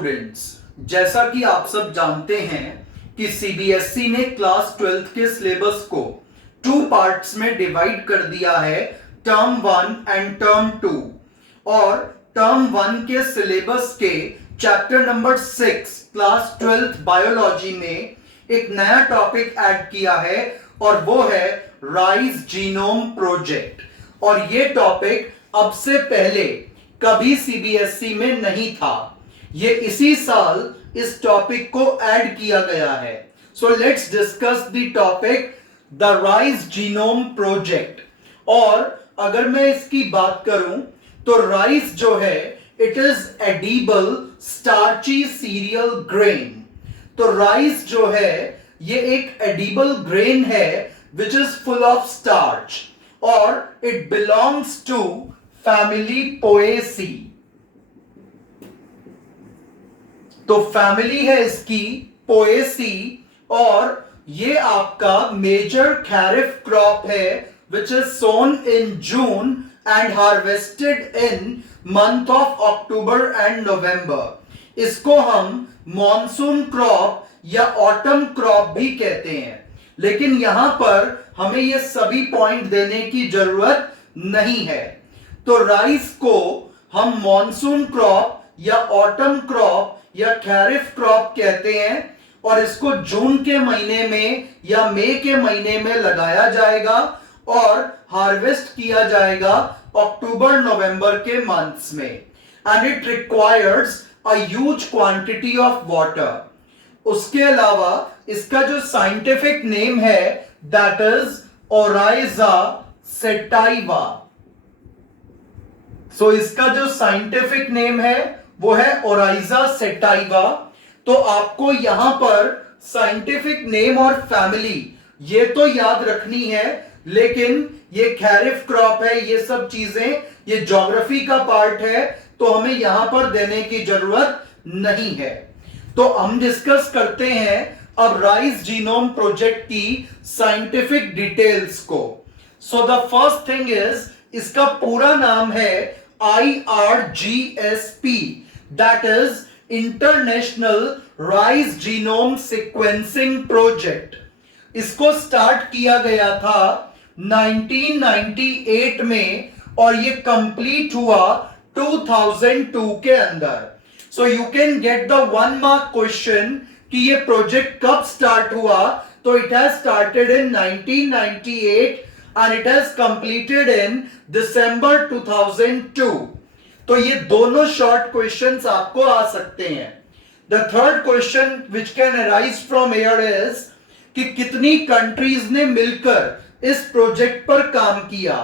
Students, जैसा कि आप सब जानते हैं कि सीबीएसई ने क्लास 12th के सिलेबस को 2 पार्ट्स में डिवाइड कर दिया है, टर्म 1 एंड टर्म 2। और टर्म 1 के सिलेबस के chapter number 6 class 12th biology में एक नया टॉपिक ऐड किया है और वो है राइज जीनोम प्रोजेक्ट। और ये टॉपिक अब से पहले कभी सीबीएसई में नहीं था, ये इसी साल इस टॉपिक को ऐड किया गया है। So let's discuss the topic the rise genome project. और अगर मैं इसकी बात करूं तो राइस जो है it is edible starchy cereal grain. तो राइस जो है ये एक एडिबल ग्रेन है which is full of starch और it belongs to family Poaceae. तो फैमिली है इसकी पोएसी और ये आपका मेजर खैरिफ क्रॉप है which is sown in June and harvested in month of October and November. इसको हम मॉनसून क्रॉप या ऑटम क्रॉप भी कहते हैं, लेकिन यहां पर हमें ये सभी पॉइंट देने की जरूरत नहीं है। तो राइस को हम मॉनसून क्रॉप या ऑटम क्रॉप या खैरिफ क्रॉप कहते हैं और इसको जून के महीने में या मई के महीने में लगाया जाएगा और हार्वेस्ट किया जाएगा अक्टूबर नवंबर के मंथ्स में। And it requires a huge quantity of water. उसके अलावा इसका जो साइंटिफिक नेम है दैट इज ओराइजा सेटाइवा। सो इसका जो साइंटिफिक नेम है वो है ओराइजा सेटाइवा। तो आपको यहां पर साइंटिफिक नेम और फैमिली ये तो याद रखनी है, लेकिन ये खैरिफ क्रॉप है, ये सब चीजें ये ज्योग्राफी का पार्ट है, तो हमें यहां पर देने की जरूरत नहीं है। तो हम डिस्कस करते हैं अब राइज जीनोम प्रोजेक्ट की साइंटिफिक डिटेल्स को। So the first thing is इसका पूरा नाम है IRGSP, that is international rise genome sequencing project. इसको स्टार्ट किया गया था 1998 में और ये कंप्लीट हुआ 2002 के अंदर। So you can get the 1 mark question कि ये प्रोजेक्ट कब स्टार्ट हुआ। तो it has started in 1998 and it has completed in December 2002। तो ये दोनों शॉर्ट क्वेश्चंस आपको आ सकते हैं। The third question which can arise from here is कि कितनी कंट्रीज ने मिलकर इस प्रोजेक्ट पर काम किया।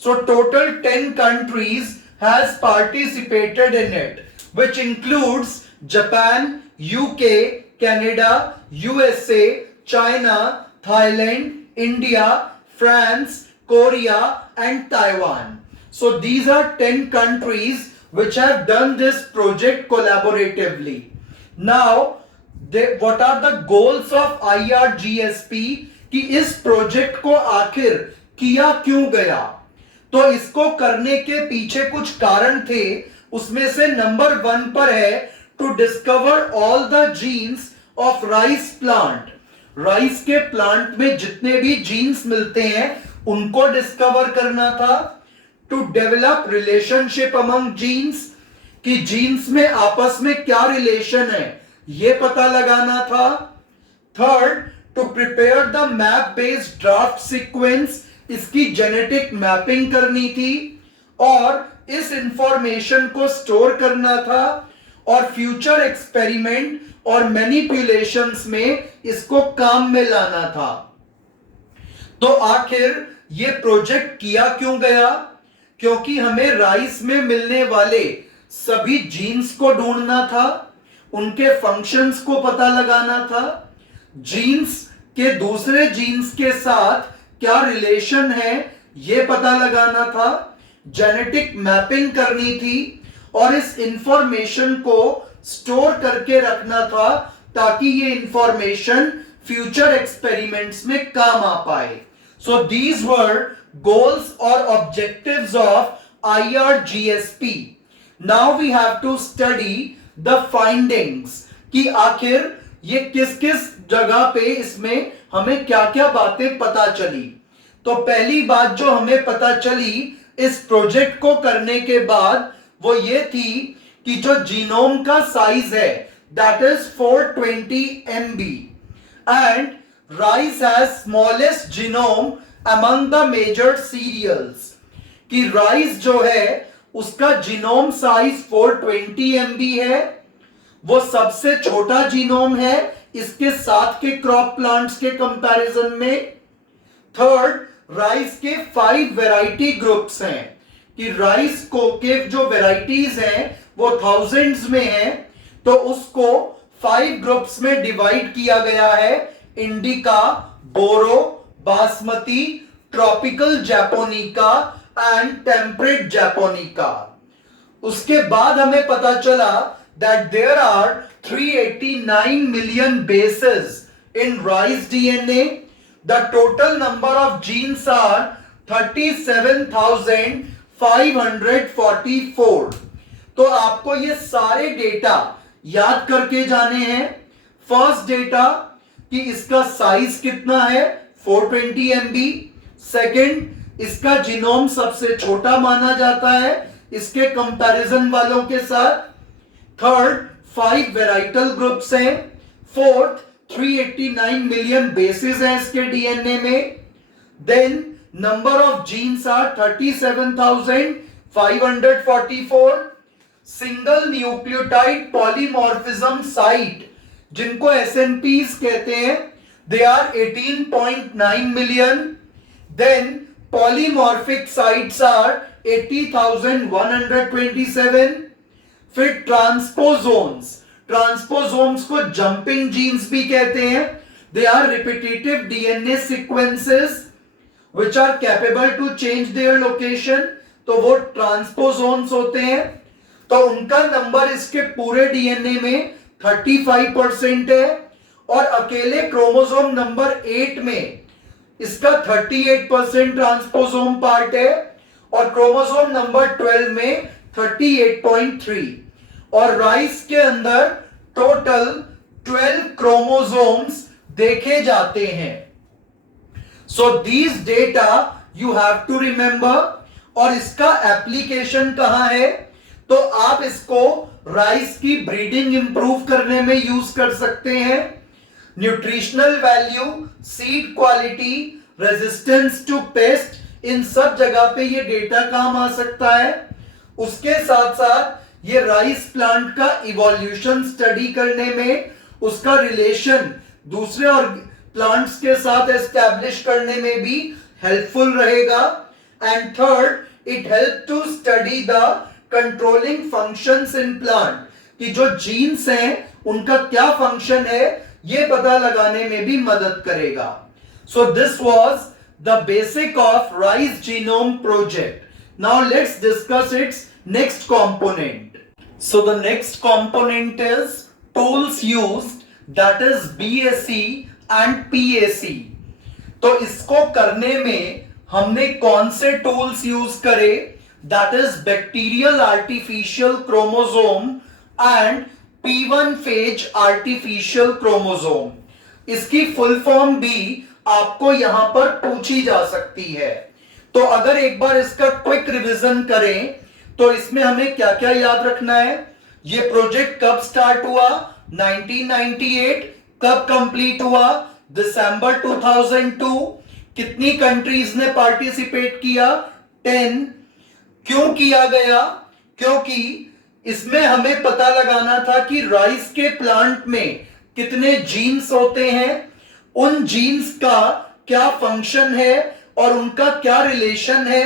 So total 10 countries has participated in it, which includes Japan, UK, Canada, USA, China, Thailand, India, France, Korea and Taiwan. So these are 10 countries which have done this project collaboratively. Now, what are the goals of IRGSP कि इस project को आखिर किया क्यों गया। तो इसको करने के पीछे कुछ कारण थे, उसमें से नंबर 1 पर है to discover all the genes of rice plant. Rice के प्लांट में जितने भी जीन्स मिलते हैं उनको डिस्कवर करना था। To develop relationship among genes कि जीन्स में आपस में क्या रिलेशन है ये पता लगाना था। Third, to prepare the map based draft sequence, इसकी जेनेटिक मैपिंग करनी थी और इस इंफॉर्मेशन को स्टोर करना था और फ्यूचर एक्सपेरिमेंट और मैनिपुलेशंस में इसको काम में लाना था। तो आखिर ये प्रोजेक्ट किया क्यों गया, क्योंकि हमें राइस में मिलने वाले सभी जीन्स को ढूंढना था, उनके फंक्शंस को पता लगाना था, जीन्स के दूसरे जीन्स के साथ क्या रिलेशन है ये पता लगाना था, जेनेटिक मैपिंग करनी थी और इस इंफॉर्मेशन को स्टोर करके रखना था ताकि ये इंफॉर्मेशन फ्यूचर एक्सपेरिमेंट्स में काम आ पाए। सो दीज वर गोल्स और objectives of IRGSP. Now we have to study the findings कि आखिर ये किस किस जगह पे इसमें हमें क्या क्या बातें पता चली। तो पहली बात जो हमें पता चली इस प्रोजेक्ट को करने के बाद वो ये थी कि जो जीनोम का साइज है that is 420 MB and rice has smallest genome among the major cereals, कि राइस जो है उसका जीनोम साइज 420 MB है, वो सबसे छोटा जीनोम है इसके साथ के क्रॉप प्लांट्स के कंपैरिजन में। थर्ड, राइस के 5 वैरायटी ग्रुप्स हैं कि राइस को के जो वैरायटीज हैं वो थाउजेंड्स में हैं, तो उसको 5 ग्रुप्स में डिवाइड किया गया है, indica, boro, basmati, tropical japonica and temperate japonica. उसके बाद हमें पता चला that there are 389 million bases in rice DNA. The total number of genes are 37,544. तो आपको ये सारे डेटा याद करके जाने हैं। फर्स्ट डेटा कि इसका साइज कितना है 420 MB। सेकंड, इसका जीनोम सबसे छोटा माना जाता है इसके कंपैरिजन वालों के साथ। थर्ड, 5 वेराइटल ग्रुप्स हैं। फोर्थ, 389 मिलियन बेसिस हैं इसके डीएनए में। Then number of genes are 37,544। Single nucleotide polymorphism site जिनको SNPs कहते हैं, they are 18.9 million. Then polymorphic sites are 80,127। फिर ट्रांसपोसोम्स को जंपिंग जीन्स भी कहते हैं। They are repetitive DNA sequences which are capable to change their location, तो वो ट्रांसपोसोम्स होते हैं। तो उनका नंबर इसके पूरे डीएनए में 35% है, और अकेले क्रोमोसोम नंबर 8 में इसका 38% ट्रांसपोसोम पार्ट है, और क्रोमोसोम नंबर 12 में 38.3। और राइस के अंदर टोटल 12 क्रोमोसोम्स देखे जाते हैं। So these data you have to remember. और इसका एप्लीकेशन कहां है, तो आप इसको राइस की ब्रीडिंग इंप्रूव करने में यूज कर सकते हैं। Nutritional value, seed quality, resistance to pest, इन सब जगह पे ये डेटा काम आ सकता है। उसके साथ साथ ये राइस प्लांट का इवोल्यूशन स्टडी करने में, उसका रिलेशन दूसरे और प्लांट्स के साथ एस्टैब्लिश करने में भी हेल्पफुल रहेगा। And third, it help to study the controlling functions in plant, कि जो जीन्स हैं उनका क्या फंक्शन है ये पता लगाने में भी मदद करेगा। So this was the basic of rice genome project. Now let's discuss it's next component. So the next component is tools used, that is BAC and PAC. तो इसको करने में हमने कौन से टूल्स यूज करे, that is bacterial artificial chromosome and P1 phage artificial chromosome. इसकी full form भी आपको यहां पर पूछी जा सकती है। तो अगर एक बार इसका क्विक रिवीजन करें तो इसमें हमें क्या क्या याद रखना है। ये प्रोजेक्ट कब स्टार्ट हुआ, 1998। कब कंप्लीट हुआ, दिसंबर 2002। कितनी कंट्रीज ने पार्टिसिपेट किया, 10। क्यों किया गया, क्योंकि इसमें हमें पता लगाना था कि राइस के प्लांट में कितने जीन्स होते हैं, उन जीन्स का क्या फंक्शन है और उनका क्या रिलेशन है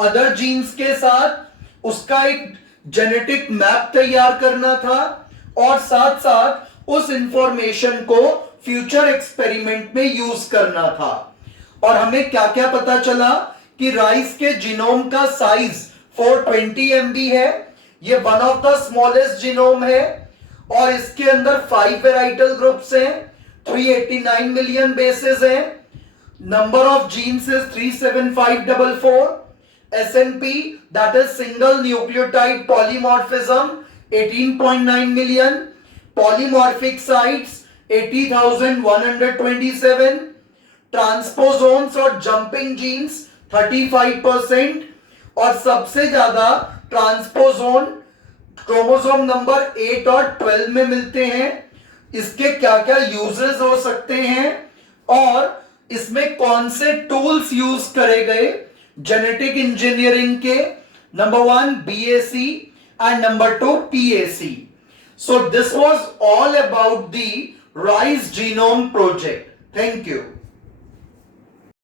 अदर जीन्स के साथ, उसका एक जेनेटिक मैप तैयार करना था, और साथ साथ उस इंफॉर्मेशन को फ्यूचर एक्सपेरिमेंट में यूज करना था। और हमें क्या क्या पता चला कि राइस के जीनोम का साइज 420 MB है, ये one of the smallest genome है, और इसके अंदर 5 वेराइटल ग्रुप्स हैं, 389 मिलियन बेसेस हैं, number of genes is 37544, SNP that is single nucleotide polymorphism 18.9 million, polymorphic sites 80,127, transposons और जंपिंग जीन्स 35%, और सबसे ज्यादा ट्रांसपोजोन क्रोमोसोम नंबर 8 और 12 में मिलते हैं। इसके क्या क्या यूजेस हो सकते हैं और इसमें कौन से टूल्स यूज करे गए जेनेटिक इंजीनियरिंग के, number 1 BAC and number 2 PAC. So this was all about the RISE Genome Project. Thank you.